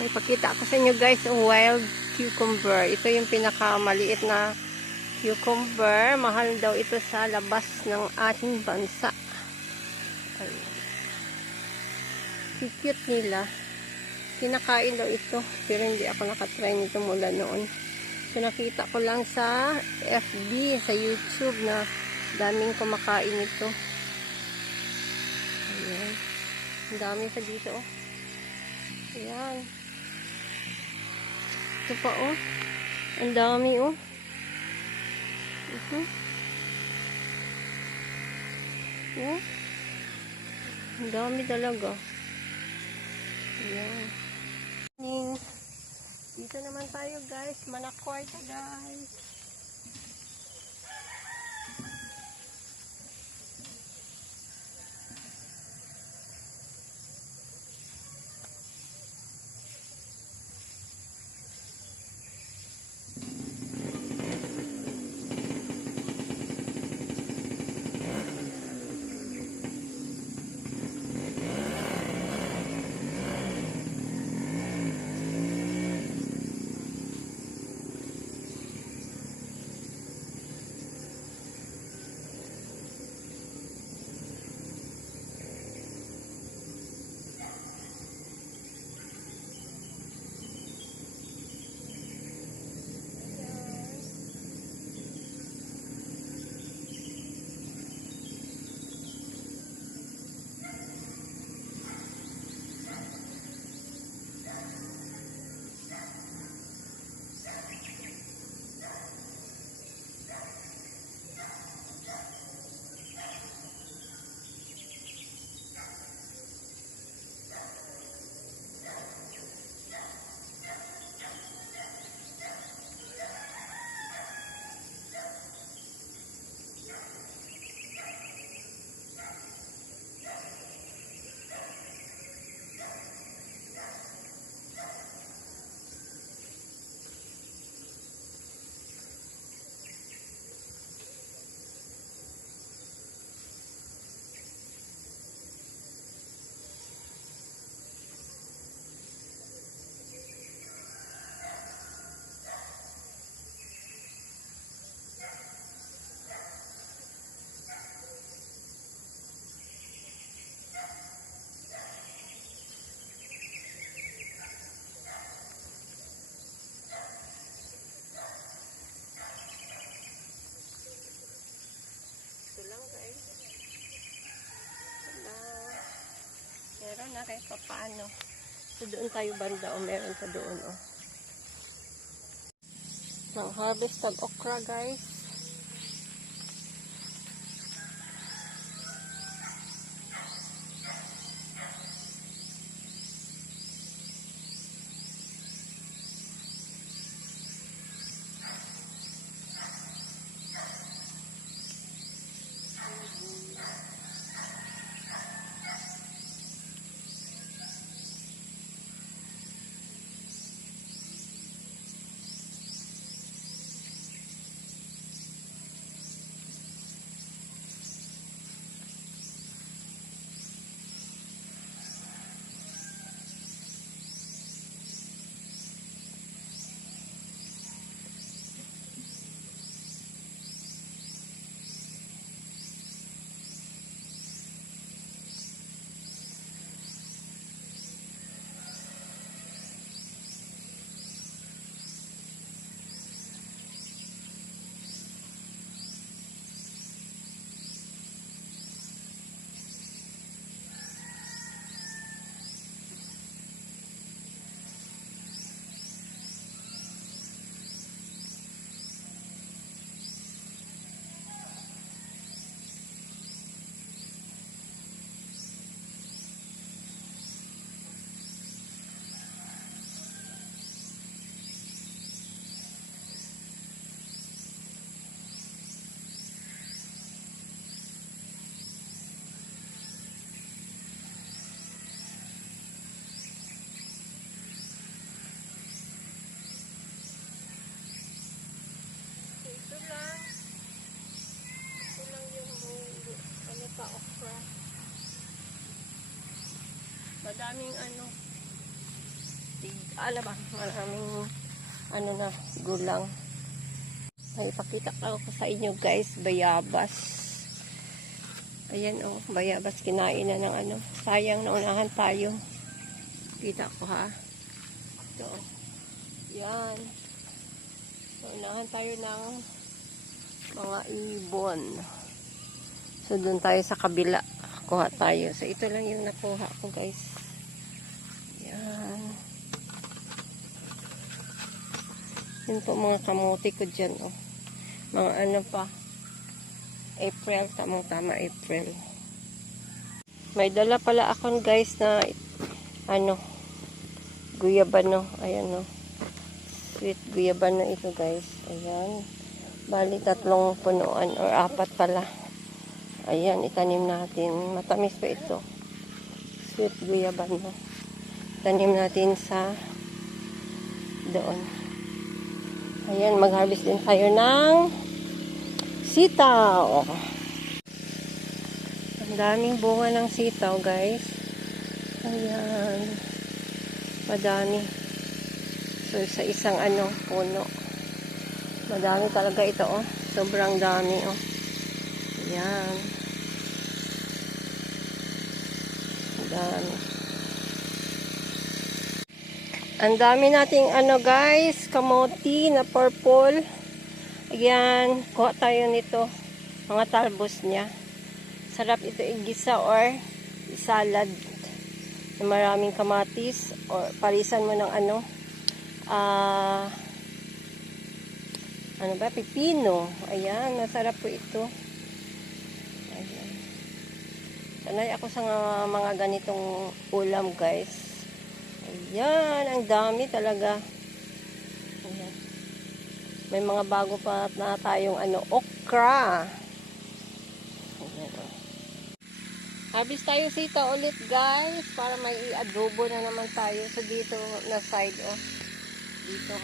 May pakita ko sa inyo guys, wild cucumber. Ito yung pinakamaliit na cucumber. Mahal daw ito sa labas ng ating bansa. Cute nila. Kinakain daw ito. Pero hindi ako nakatry nito mula noon. So nakita ko lang sa FB, sa YouTube na daming kumakain ito. Ayan. Ang dami sa dito oh. Ayan. Ito pa oh. Ang dami oh. Oh. Ang dami talaga. Ayan. Dito naman tayo guys. Manakwarta guys. Meron na kahit paano. So doon tayo banda o meron pa doon o. Nang harvest ng okra guys. Madaming Alam ba, maraming ano na, gulang. Ay, ipakita ko sa inyo guys, bayabas. Ayan oh, bayabas kinain na ng ano. Sayang, naunahan tayo. Kita ko ha. Ito oh. Yan. Naunahan tayo ng mga ibon. So, doon tayo sa kabila. Kuha tayo. So, ito lang yung nakuha ko guys. Yan. Yun po mga kamote ko dyan oh. Mga ano pa. April, tamang-tama April. May dala pala akong guys na ano, guyabano. Ayan o. Sweet guyabano ito guys. Ayan. Bali 3 punuan or 4 pala. Ayan, itanim natin. Matamis pa ito. Sweet guyabano. Itanim natin sa doon. Ayan, mag-harvest din tayo ng sitaw. Ang daming bunga ng sitaw, guys. Ayan. Madami. So, sa isang ano, puno. Madami talaga ito, oh. Sobrang dami, oh. Ayan. Ang dami. Ang dami nating ano, guys, kamote na purple. Ayan, kuha tayo nito. Mga talbos niya. Sarap ito igisa or isalad. Maraming kamatis or parisan mo ng ano. Ano ba? Pipino. Ayan, masarap po ito. Ayan. Sanay ako sa mga ganitong ulam, guys. Ayan, ang dami talaga. Ayan. May mga bago pa na tayong ano, okra. Ayan, oh. Harvest tayo sitaw ulit guys para may i-adobo na naman tayo sa dito na side oh. Dito.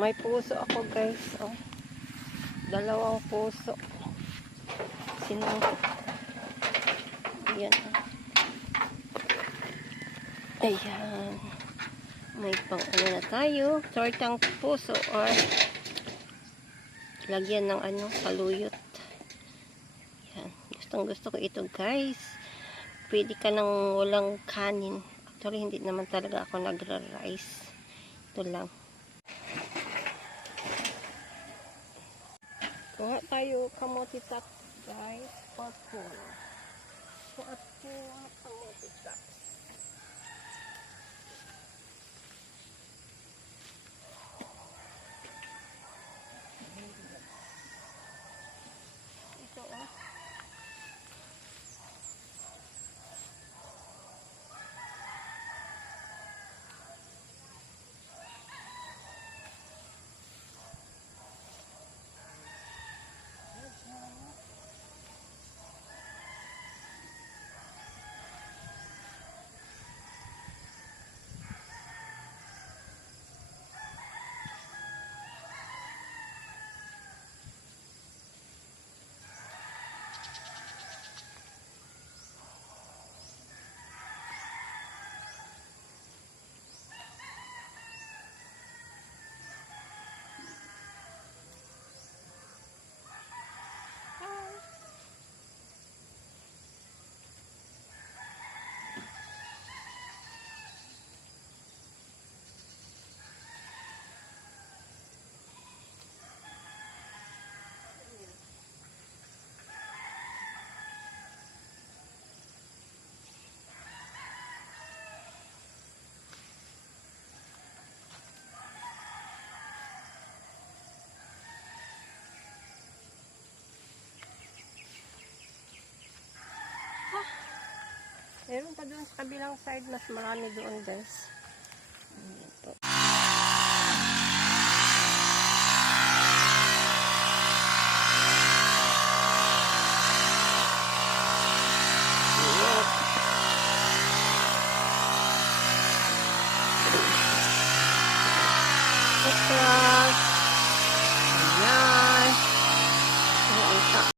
May puso ako guys. Oh. Dalawang puso. Sinang. Ayan. Ayan. May pang ano na tayo. Tortang puso or lagyan ng ano, saluyot. Ayan. Gustong gusto ko ito guys. Pwede ka nang walang kanin. Actually, hindi naman talaga ako nagra-rice. Ito lang. Kuha tayo kamote tak guys. Purple. Kuha tayo kamote tak. Ito oh. Meron pa doon sa kabilang side, mas marami doon guys. Ito. Extra.